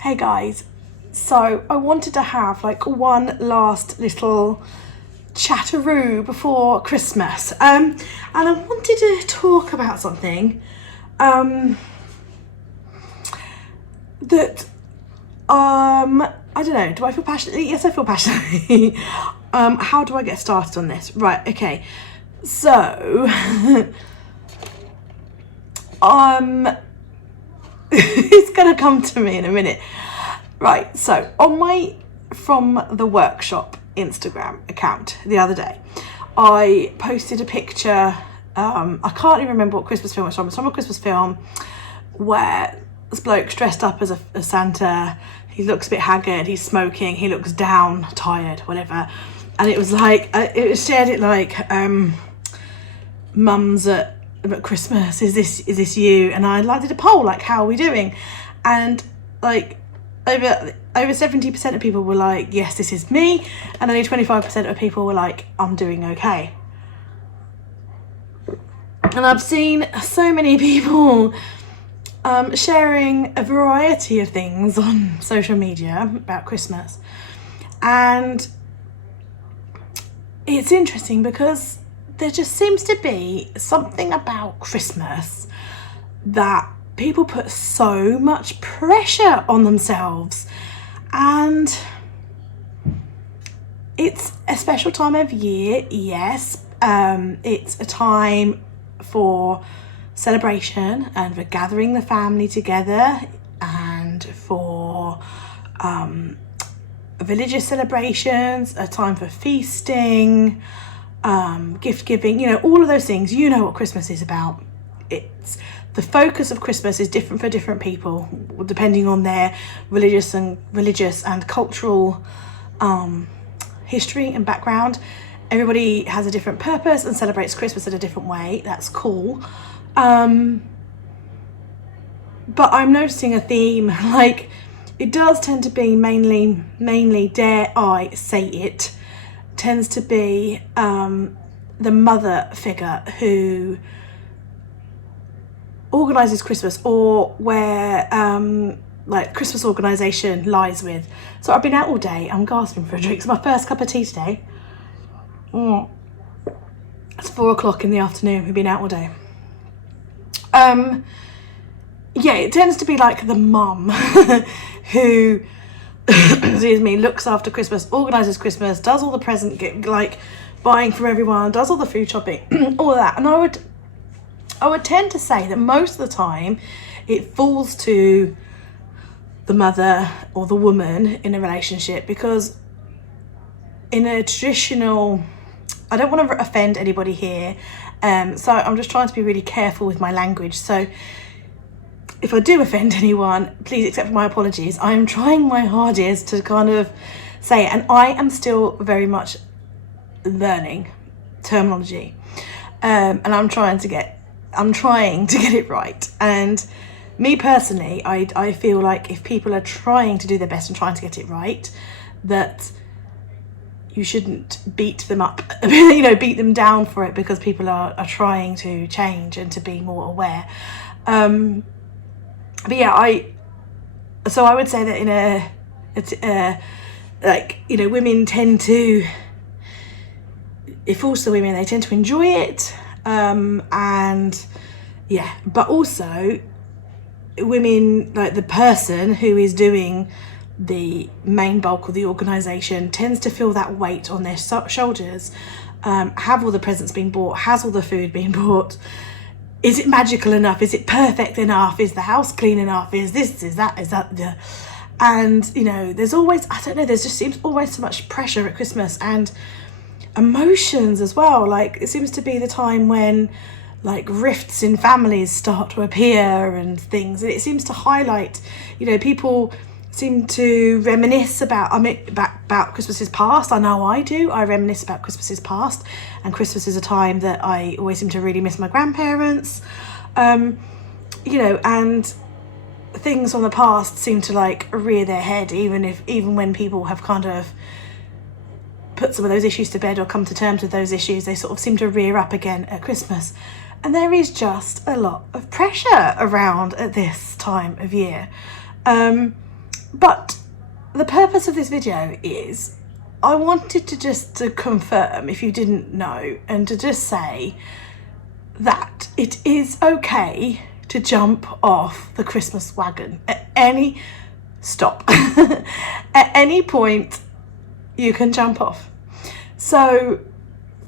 Hey guys, so I wanted to have like one last little chatteroo before Christmas, and I wanted to talk about something that I don't know, do I feel passionately? Yes, I feel passionately. How do I get started on this? Right, okay, so it's gonna come to me in a minute. Right, so on my From the Workshop Instagram account the other day, I posted a picture. I can't even remember what Christmas film it was from. It's from a Christmas film where this bloke's dressed up as a Santa. He looks a bit haggard, he's smoking, he looks down, tired, whatever. And it was like, it shared it like, mums at Christmas, is this you? And I did a poll, like, how are we doing? And like over 70% of people were like, yes, this is me, and only 25% of people were like, I'm doing okay. And I've seen so many people sharing a variety of things on social media about Christmas, and it's interesting because there just seems to be something about Christmas that people put so much pressure on themselves, and it's a special time of year, yes. It's a time for celebration and for gathering the family together, and for religious celebrations, a time for feasting, gift giving, all of those things. You know what Christmas is about. It's the focus of Christmas is different for different people depending on their religious and cultural history and background. Everybody has a different purpose and celebrates Christmas in a different way. That's cool. But I'm noticing a theme, like it does tend to be mainly, dare I say it, tends to be the mother figure who organises Christmas, or where like Christmas organisation lies with. So I've been out all day, I'm gasping for a drink. It's my first cup of tea today. It's 4 o'clock in the afternoon, we've been out all day. Yeah, it tends to be like the mum who excuse me, looks after Christmas, organises Christmas, does all the present like buying from everyone, does all the food shopping, all of that. And I would tend to say that most of the time it falls to the mother or the woman in a relationship, because in a traditional, I don't want to offend anybody here, so I'm just trying to be really careful with my language. So if I do offend anyone, please accept my apologies. I'm trying my hardest to kind of say it, and I am still very much learning terminology, and I'm trying to get it right. And me personally, I feel like if people are trying to do their best and trying to get it right, that you shouldn't beat them up, beat them down for it, because people are trying to change and to be more aware. But yeah, I would say that women tend to, it falls to women, they tend to enjoy it. And yeah, but also women, like the person who is doing the main bulk of the organisation, tends to feel that weight on their shoulders. Have all the presents been bought? Has all the food been bought? Is it magical enough? Is it perfect enough? Is the house clean enough? Is that? And there's always, I don't know, there just seems always so much pressure at Christmas, and emotions as well. Like it seems to be the time when like rifts in families start to appear and things, and it seems to highlight, people seem to reminisce about Christmases past. I know I do. I reminisce about Christmases past, and Christmas is a time that I always seem to really miss my grandparents, and things from the past seem to like rear their head, even when people have kind of put some of those issues to bed or come to terms with those issues, they sort of seem to rear up again at Christmas. And there is just a lot of pressure around at this time of year. But the purpose of this video is I wanted to confirm, if you didn't know, and to just say that it is okay to jump off the Christmas wagon at any at any point. You can jump off. So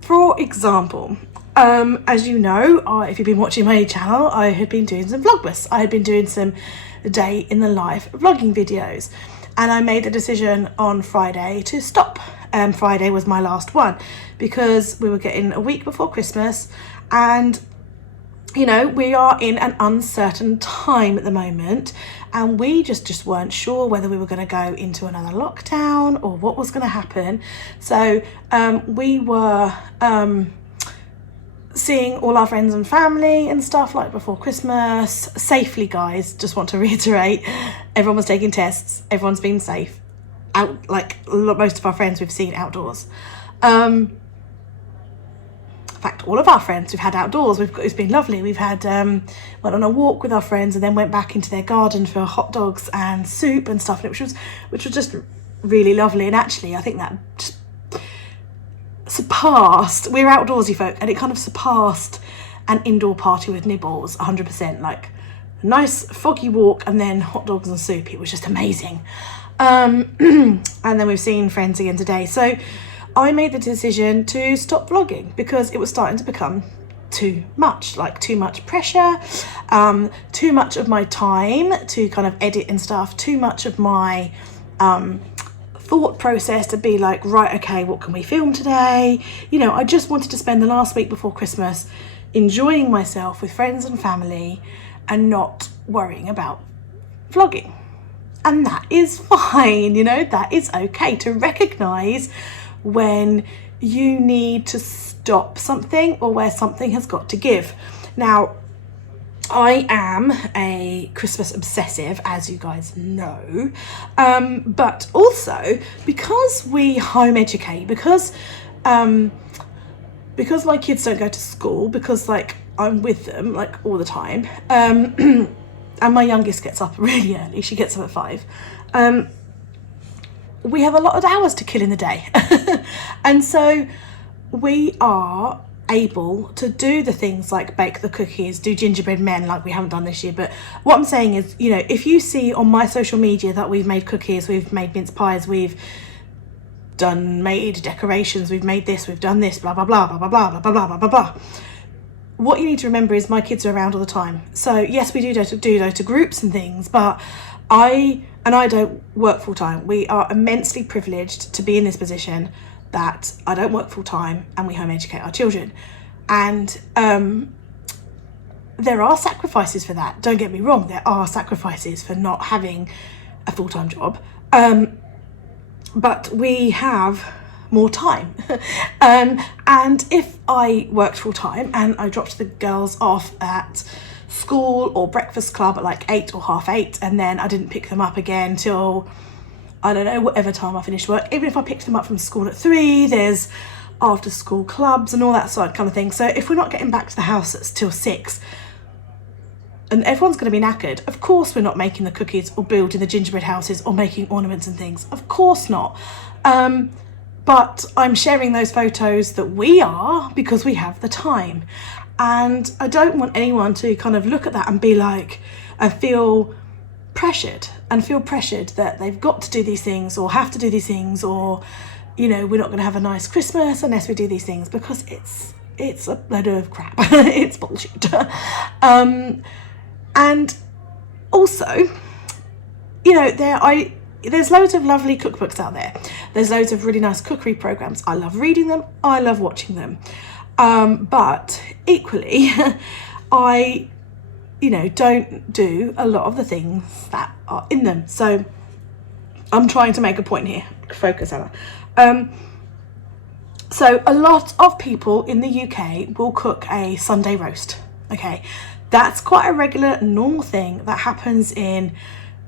for example, as you know, if you've been watching my channel, I had been doing some Vlogmas. I had been doing some day in the life vlogging videos, and I made the decision on Friday to stop. Friday was my last one because we were getting a week before Christmas, and you know, we are in an uncertain time at the moment, and we just weren't sure whether we were going to go into another lockdown or what was going to happen. So we were seeing all our friends and family and stuff like before Christmas safely, guys. Just want to reiterate, everyone was taking tests, everyone's been safe out, like most of our friends we've seen outdoors. In fact, all of our friends we've had outdoors. It's been lovely. We've had went on a walk with our friends and then went back into their garden for hot dogs and soup and stuff, which was just really lovely. And actually, I think that just surpassed. We're outdoorsy folk, and it kind of surpassed an indoor party with nibbles 100%. Like a nice foggy walk and then hot dogs and soup. It was just amazing. And then we've seen friends again today. So I made the decision to stop vlogging because it was starting to become too much, like too much pressure, too much of my time to kind of edit and stuff, too much of my thought process to be like, right, okay, what can we film today? You know, I just wanted to spend the last week before Christmas enjoying myself with friends and family and not worrying about vlogging. And that is fine, you know, that is okay to recognise when you need to stop something or where something has got to give. Now, I am a Christmas obsessive, as you guys know, but also because we home educate, because my kids don't go to school, because like I'm with them like all the time, and my youngest gets up really early. She gets up at 5. We have a lot of hours to kill in the day. And so we are able to do the things like bake the cookies, do gingerbread men like we haven't done this year. But what I'm saying is, you know, if you see on my social media that we've made cookies, we've made mince pies, we've made decorations, we've made this, we've done this, blah, blah, blah, blah, blah, blah, blah, blah, blah, blah, blah. What you need to remember is my kids are around all the time. So yes, we do go to groups and things, but I don't work full time. We are immensely privileged to be in this position that I don't work full time and we home educate our children. And there are sacrifices for that. Don't get me wrong, there are sacrifices for not having a full-time job. But we have more time. And if I worked full-time and I dropped the girls off at school or breakfast club at like 8 or 8:30, and then I didn't pick them up again till, I don't know, whatever time I finished work. Even if I picked them up from school at 3, there's after school clubs and all that sort of kind of thing. So if we're not getting back to the house till 6 and everyone's going to be knackered, of course we're not making the cookies or building the gingerbread houses or making ornaments and things. Of course not. But I'm sharing those photos that we are because we have the time. And I don't want anyone to kind of look at that and be like, and feel pressured that they've got to do these things or have to do these things, or, you know, we're not going to have a nice Christmas unless we do these things, because it's a load of crap. It's bullshit. And also, you know, there's loads of lovely cookbooks out there. There's loads of really nice cookery programs. I love reading them. I love watching them. But equally, I, you know, don't do a lot of the things that are in them. So I'm trying to make a point here. Focus, Anna. So a lot of people in the UK will cook a Sunday roast. Okay, that's quite a regular, normal thing that happens in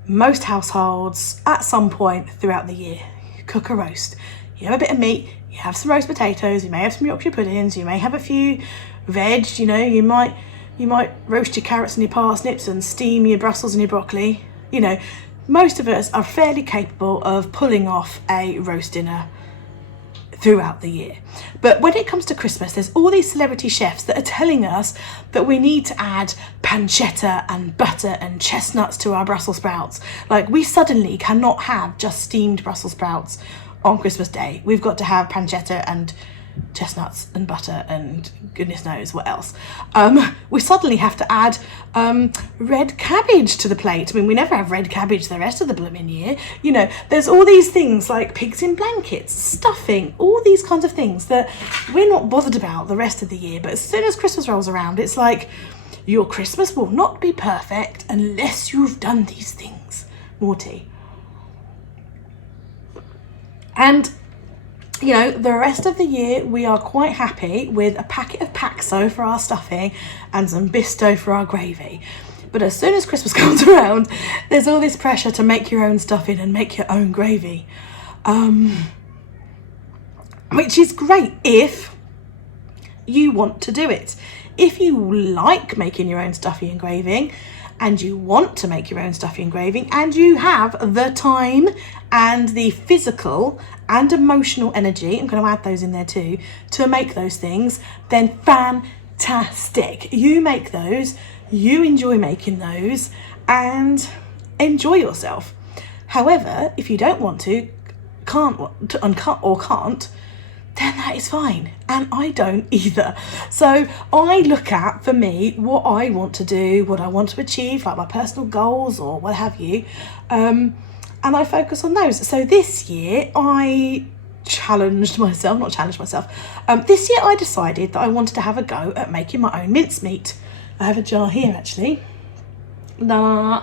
most households at some point throughout the year. You cook a roast. You have a bit of meat. You have some roast potatoes. You may have some Yorkshire puddings. You may have a few veg. You know, you might roast your carrots and your parsnips and steam your Brussels and your broccoli. You know, most of us are fairly capable of pulling off a roast dinner throughout the year. But when it comes to Christmas, there's all these celebrity chefs that are telling us that we need to add pancetta and butter and chestnuts to our Brussels sprouts. Like, we suddenly cannot have just steamed Brussels sprouts on Christmas Day. We've got to have pancetta and chestnuts and butter and goodness knows what else. We suddenly have to add red cabbage to the plate. I mean, we never have red cabbage the rest of the blooming year. You know, there's all these things like pigs in blankets, stuffing, all these kinds of things that we're not bothered about the rest of the year. But as soon as Christmas rolls around, it's like, your Christmas will not be perfect unless you've done these things. Morty. And you know, the rest of the year we are quite happy with a packet of Paxo for our stuffing and some Bisto for our gravy. But as soon as Christmas comes around, there's all this pressure to make your own stuffing and make your own gravy. Which is great if you want to do it. If you like making your own stuffing and gravy, and you want to make your own stuffing and gravy, and you have the time and the physical and emotional energy, I'm going to add those in there too, to make those things, then fantastic. You make those, you enjoy making those, and enjoy yourself. However, if you don't want to, can't, then that is fine. And I don't either. So I look at, for me, what I want to do, what I want to achieve, like my personal goals or what have you. And I focus on those. So this year I this year I decided that I wanted to have a go at making my own mincemeat. I have a jar here actually. And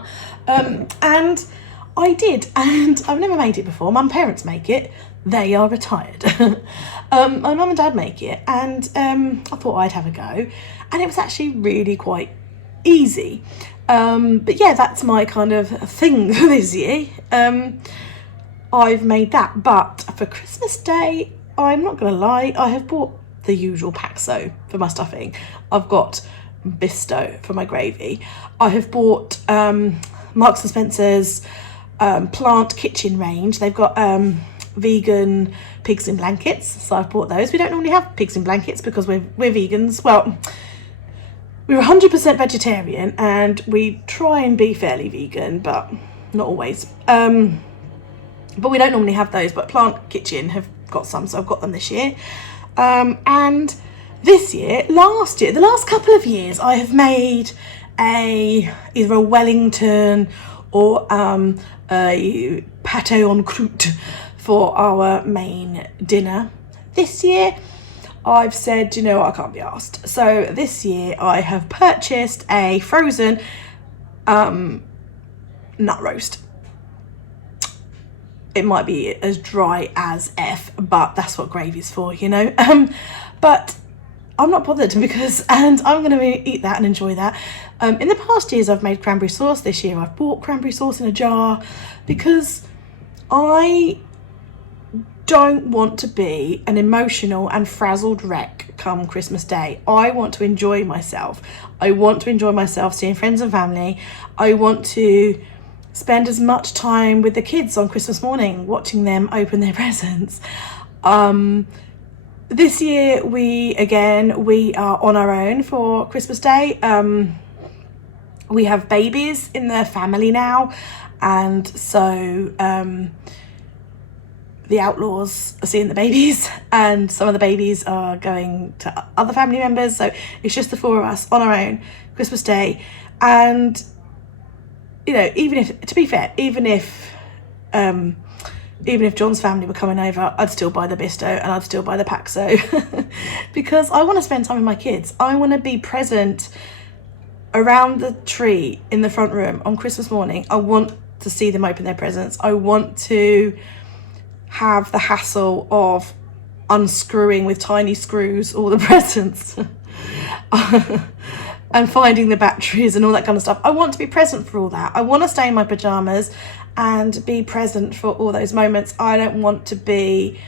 I did, and I've never made it before. My parents make it. They are retired. My mum and dad make it, and I thought I'd have a go, and it was actually really quite easy. But yeah, that's my kind of thing this year. I've made that, but for Christmas Day, I'm not gonna lie, I have bought the usual Paxo for my stuffing. I've got Bisto for my gravy. I have bought Marks and Spencer's plant kitchen range. They've got vegan pigs in blankets, so I've bought those. We don't normally have pigs in blankets because we're vegans. Well, we're 100% vegetarian and we try and be fairly vegan, but not always. But we don't normally have those, but Plant Kitchen have got some, so I've got them this year. And this year, the last couple of years, I have made either a Wellington or a pâté en croûte for our main dinner. This year, I've said, you know what, I can't be asked. So this year, I have purchased a frozen nut roast. It might be as dry as F, but that's what gravy's for, you know. But I'm not bothered and I'm going to eat that and enjoy that. In the past years, I've made cranberry sauce. This year, I've bought cranberry sauce in a jar because I don't want to be an emotional and frazzled wreck come Christmas Day. I want to enjoy myself. I want to enjoy myself seeing friends and family. I want to spend as much time with the kids on Christmas morning, watching them open their presents. This year, we are on our own for Christmas Day. We have babies in the family now, and so the outlaws are seeing the babies, and some of the babies are going to other family members. So it's just the four of us on our own Christmas Day. And you know, even if John's family were coming over, I'd still buy the Bisto and I'd still buy the Paxo because I want to spend time with my kids. I want to be present around the tree in the front room on Christmas morning. I want to see them open their presents. I want to have the hassle of unscrewing with tiny screws all the presents and finding the batteries and all that kind of stuff. I want to be present for all that. I want to stay in my pajamas and be present for all those moments. I don't want to be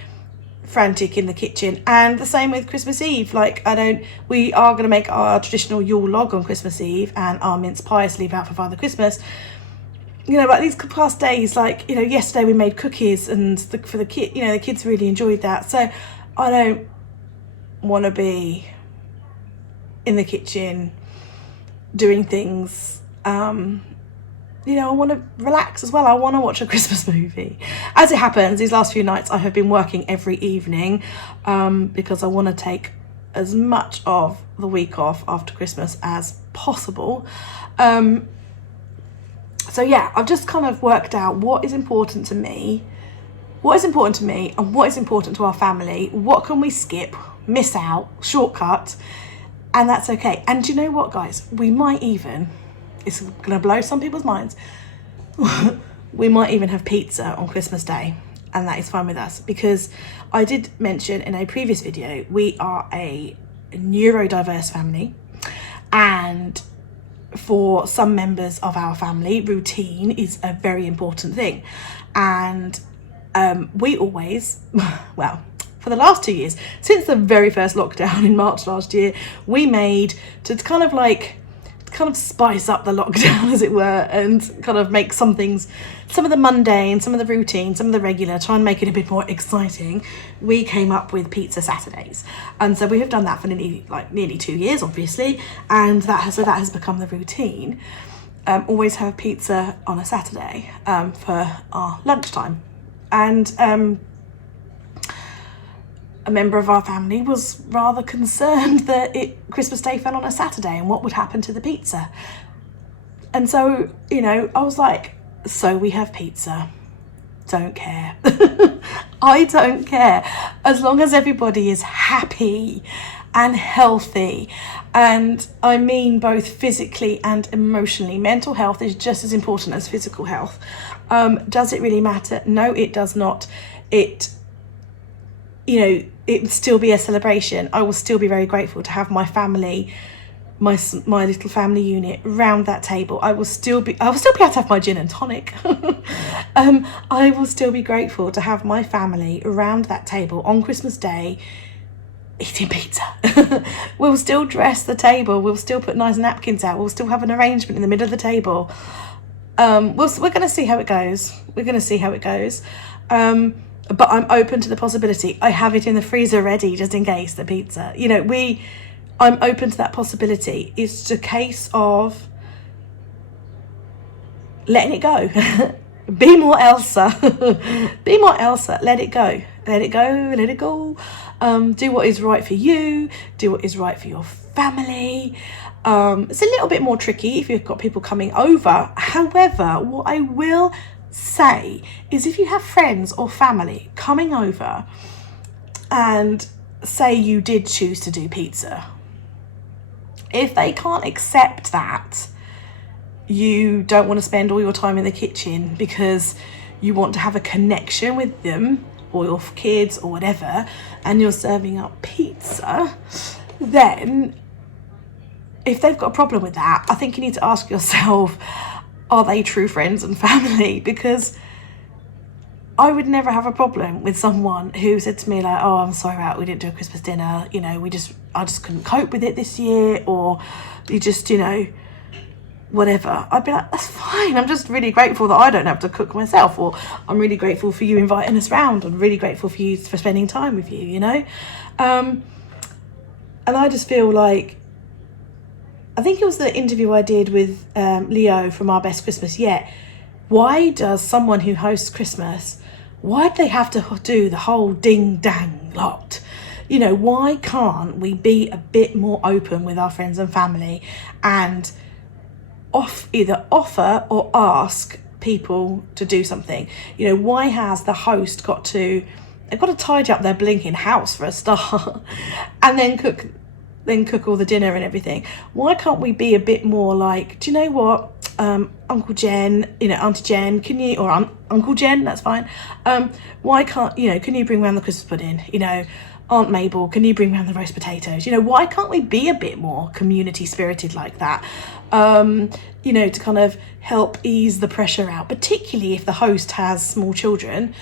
frantic in the kitchen. And the same with Christmas Eve. We are going to make our traditional Yule log on Christmas Eve and our mince pies leave out for Father Christmas. you know, like these past days, like, you know, yesterday we made cookies and for the kid, you know, the kids really enjoyed that. So I don't want to be in the kitchen doing things. You know, I want to relax as well. I want to watch a Christmas movie. As it happens, these last few nights I have been working every evening because I want to take as much of the week off after Christmas as possible. So yeah, I've just kind of worked out what is important to me, and what is important to our family. What can we skip, miss out, shortcut, and that's okay. And do you know what, guys? We might even, it's gonna blow some people's minds, we might even have pizza on Christmas Day, and that is fine with us, because I did mention in a previous video, we are a neurodiverse family, and for some members of our family, routine is a very important thing. And we always, well, for the last 2 years, since the very first lockdown in March last year, we made, to kind of spice up the lockdown, as it were, and kind of make some things, some of the mundane, some of the routine, some of the regular, try and make it a bit more exciting. We came up with pizza Saturdays, and so we have done that for nearly 2 years, obviously, and that has become the routine. Always have pizza on a Saturday for our lunchtime, and a member of our family was rather concerned that Christmas Day fell on a Saturday and what would happen to the pizza. And so, you know, I was like, so we have pizza. Don't care. I don't care. As long as everybody is happy and healthy. And I mean both physically and emotionally. Mental health is just as important as physical health. Does it really matter? No, it does not. You know, it would still be a celebration. I will still be very grateful to have my family, my little family unit around that table. I will still be able to have my gin and tonic. I will still be grateful to have my family around that table on Christmas Day eating pizza. We'll still dress the table. We'll still put nice napkins out. We'll still have an arrangement in the middle of the table. We're going to see how it goes. But I'm open to the possibility. I have it in the freezer ready just in case, the pizza. You know, I'm open to that possibility. It's a case of letting it go. Be more Elsa. Be more Elsa. Let it go. Let it go. Let it go. Do what is right for you. Do what is right for your family. It's a little bit more tricky if you've got people coming over. However, what I will say is, if you have friends or family coming over and say you did choose to do pizza, if they can't accept that, you don't want to spend all your time in the kitchen because you want to have a connection with them or your kids or whatever, and you're serving up pizza, then if they've got a problem with that, I think you need to ask yourself, are they true friends and family? Because I would never have a problem with someone who said to me like, oh, I'm sorry about we didn't do a Christmas dinner, you know, I just couldn't cope with it this year, or you just, you know, whatever. I'd be like, that's fine. I'm just really grateful that I don't have to cook myself, or I'm really grateful for you inviting us round. I'm really grateful for you for spending time with you, you know. And I just feel like, I think it was the interview I did with Leo from Our Best Christmas Yet. Why does someone who hosts Christmas, why do they have to do the whole ding dang lot? You know, why can't we be a bit more open with our friends and family and either offer or ask people to do something? You know, why has the host they've got to tidy up their blinking house for a start and then cook all the dinner and everything? Why can't we be a bit more like, do you know what, Uncle Jen, you know, Auntie Jen, can you, or Uncle Jen, that's fine. Why can't, you know, can you bring around the Christmas pudding? You know, Aunt Mabel, can you bring around the roast potatoes? You know, why can't we be a bit more community spirited like that? You know, to kind of help ease the pressure out, particularly if the host has small children.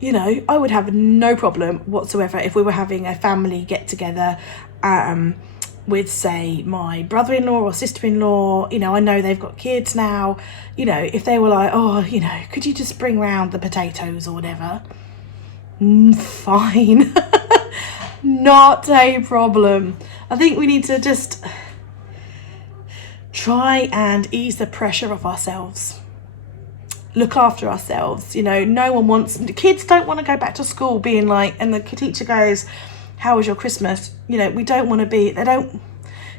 You know, I would have no problem whatsoever if we were having a family get together, with, say, my brother-in-law or sister-in-law, you know, I know they've got kids now, you know, if they were like, oh, you know, could you just bring round the potatoes or whatever? Fine. Not a problem. I think we need to just try and ease the pressure off ourselves. Look after ourselves. You know, no one wants, the kids don't want to go back to school being like, and the teacher goes, how was your Christmas? You know, we don't want to be,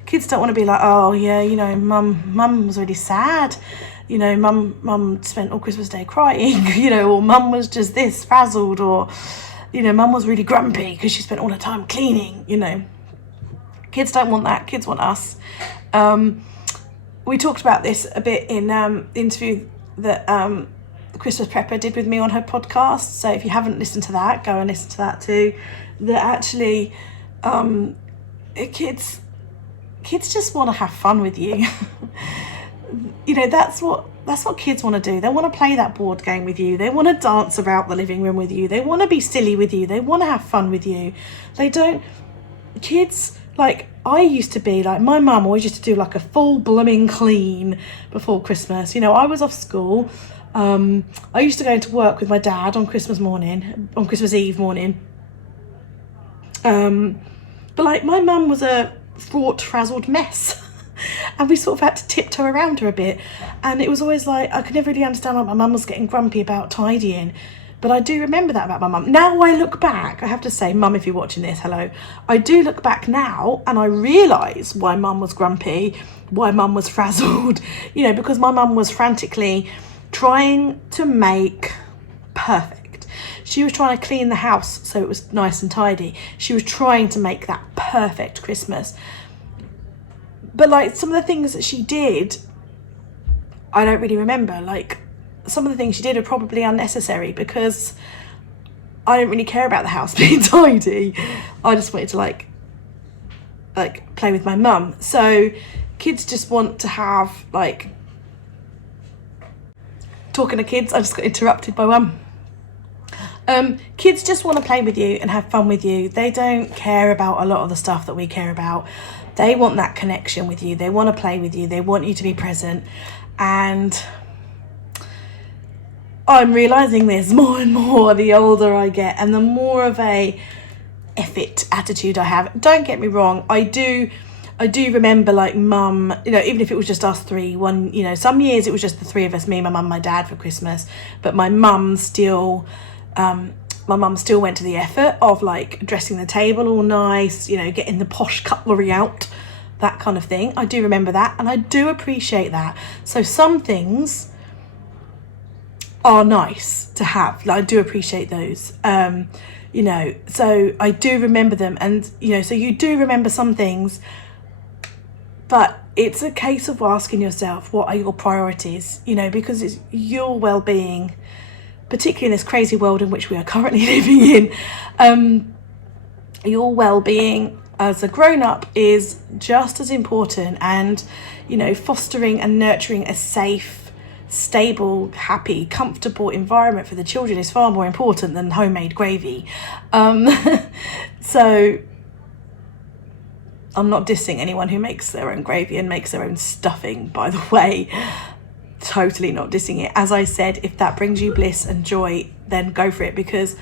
kids don't want to be like, oh yeah, you know, mum was really sad. You know, mum spent all Christmas Day crying, you know, or mum was just this frazzled, or, you know, mum was really grumpy because she spent all her time cleaning, you know. Kids don't want that. Kids want us. We talked about this a bit in the interview that Christmas Prepper did with me on her podcast. So if you haven't listened to that, go and listen to that too. That actually, kids just want to have fun with you. You know, that's what kids want to do. They want to play that board game with you. They want to dance about the living room with you. They want to be silly with you. They want to have fun with you. Kids, like, I used to be like, my mum always used to do like a full blooming clean before Christmas. You know, I was off school. I used to go into work with my dad on Christmas Eve morning. But like, my mum was a fraught, frazzled mess. And we sort of had to tiptoe around her a bit. And it was always like, I could never really understand why my mum was getting grumpy about tidying. But I do remember that about my mum. Now I look back, I have to say, Mum, if you're watching this, hello. I do look back now and I realise why Mum was grumpy, why Mum was frazzled. You know, because my mum was frantically trying to make perfect. She was trying to clean the house so it was nice and tidy. She was trying to make that perfect Christmas. But like, some of the things that she did, I don't really remember. Like, some of the things she did are probably unnecessary because I didn't really care about the house being tidy. I just wanted to like play with my mum. So kids just want to have, like, talking to kids, I just got interrupted by Mum. Kids just want to play with you and have fun with you. They don't care about a lot of the stuff that we care about. They want that connection with you. They want to play with you. They want you to be present. And I'm realising this more and more the older I get and the more of a F it attitude I have. Don't get me wrong. I do remember, like, Mum, you know, even if it was just us three, you know, some years it was just the three of us, me, my mum, my dad for Christmas. But my mum still went to the effort of, like, dressing the table all nice, you know, getting the posh cutlery out, that kind of thing. I do remember that and I do appreciate that. So some things are nice to have. Like, I do appreciate those. You know, so I do remember them, and, you know, so you do remember some things, but it's a case of asking yourself, what are your priorities? You know, because it's your well-being, particularly in this crazy world in which we are currently living in. Your well-being as a grown-up is just as important, and, you know, fostering and nurturing a safe, stable, happy, comfortable environment for the children is far more important than homemade gravy. So I'm not dissing anyone who makes their own gravy and makes their own stuffing, by the way. Totally not dissing it. As I said, if that brings you bliss and joy, then go for it, because,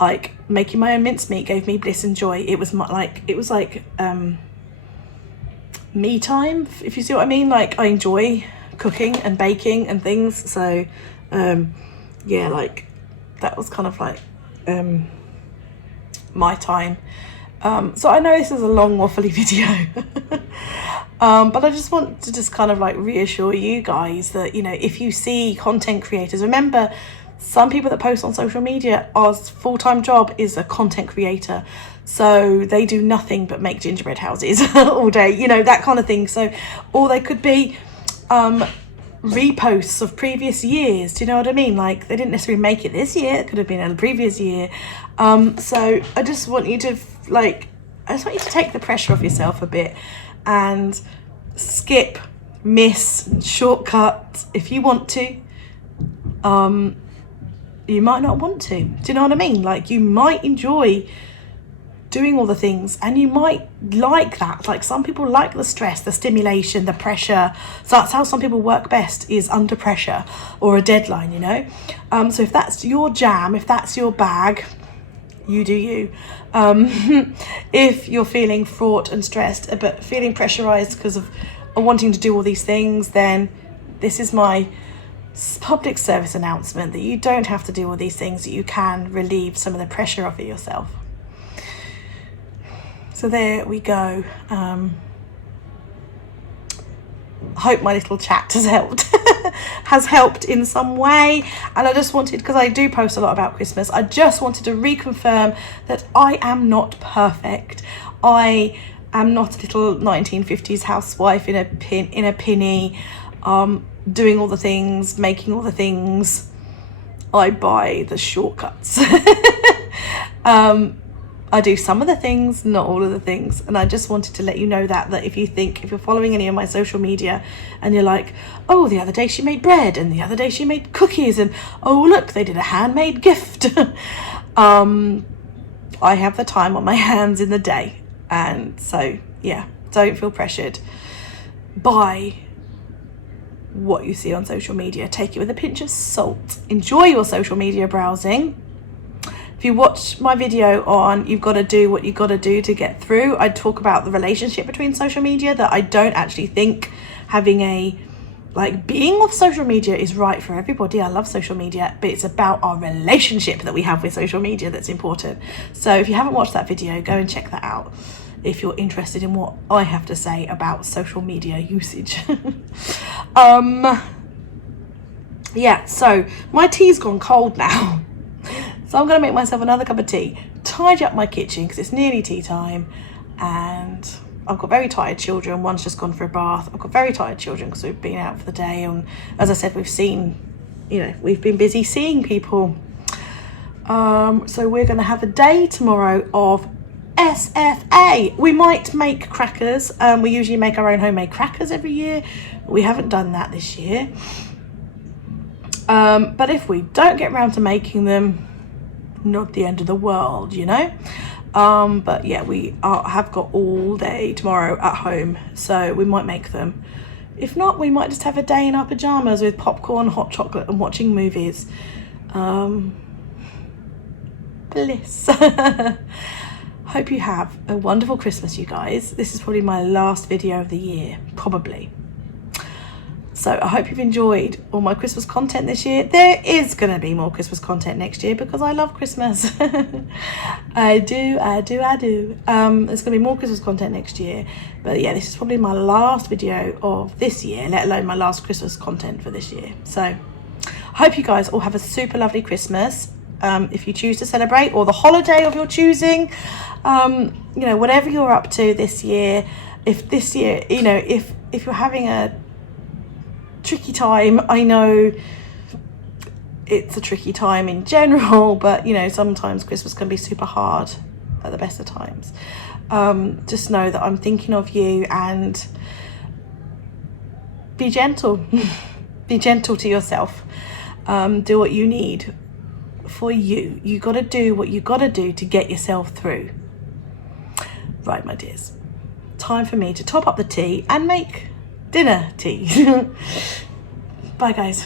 like, making my own mincemeat gave me bliss and joy. It was like me time, if you see what I mean. Like, I enjoy cooking and baking and things, so yeah, like, that was kind of like my time. So I know this is a long waffly video, but I just want to just kind of like reassure you guys that, you know, if you see content creators, remember, some people that post on social media, our full-time job is a content creator. So they do nothing but make gingerbread houses all day, you know, that kind of thing. So, or they could be reposts of previous years. Do you know what I mean? Like, they didn't necessarily make it this year. It could have been in the previous year. So I just want you to, like, take the pressure off yourself a bit and skip, miss, shortcut if you want to. You might not want to. Do you know what I mean? Like, you might enjoy doing all the things, and you might like that. Like some people like the stress, the stimulation, the pressure. So that's how some people work best, is under pressure or a deadline, you know. So if that's your jam, if that's your bag, you do you. If you're feeling fraught and stressed but feeling pressurized because of wanting to do all these things, then this is my public service announcement that you don't have to do all these things, that you can relieve some of the pressure off of yourself. So there we go. Hope my little chat has helped in some way. And I just wanted, because I do post a lot about Christmas, I just wanted to reconfirm that I am not perfect. I am not a little 1950s housewife in a pinny, doing all the things, making all the things. I buy the shortcuts. I do some of the things, not all of the things. And I just wanted to let you know that if you're following any of my social media and you're like, oh, the other day she made bread, and the other day she made cookies, and oh, look, they did a handmade gift. I have the time on my hands in the day. And so, yeah, don't feel pressured by what you see on social media. Take it with a pinch of salt. Enjoy your social media browsing. If you watch my video on you've got to do what you've got to do to get through, I talk about the relationship between social media, that I don't actually think having being off social media is right for everybody. I love social media, but it's about our relationship that we have with social media that's important. So if you haven't watched that video, go and check that out if you're interested in what I have to say about social media usage. Yeah, so my tea's gone cold now. So I'm going to make myself another cup of tea, tidy up my kitchen because it's nearly tea time, and I've got very tired children. One's just gone for a bath. I've got very tired children because we've been out for the day, and as I said, we've been busy seeing people. So we're going to have a day tomorrow of SFA. We might make crackers. We usually make our own homemade crackers every year. We haven't done that this year. But if we don't get around to making them, not the end of the world, you know. But yeah, we have got all day tomorrow at home, so we might make them. If not, we might just have a day in our pajamas with popcorn, hot chocolate, and watching movies. Bliss. Hope you have a wonderful Christmas, you guys. This is probably my last video of the year, probably. So I hope you've enjoyed all my Christmas content this year. There is going to be more Christmas content next year because I love Christmas. I do. There's going to be more Christmas content next year. But yeah, this is probably my last video of this year, let alone my last Christmas content for this year. So I hope you guys all have a super lovely Christmas. If you choose to celebrate, or the holiday of your choosing, whatever you're up to this year. If this year, if you're having a tricky time, I know it's a tricky time in general, but sometimes Christmas can be super hard at the best of times. Just know that I'm thinking of you, and be gentle. Be gentle to yourself. Do what you need for you. You got to do what you got to do to get yourself through. Right, my dears, time for me to top up the tea and make dinner tea. Bye, guys.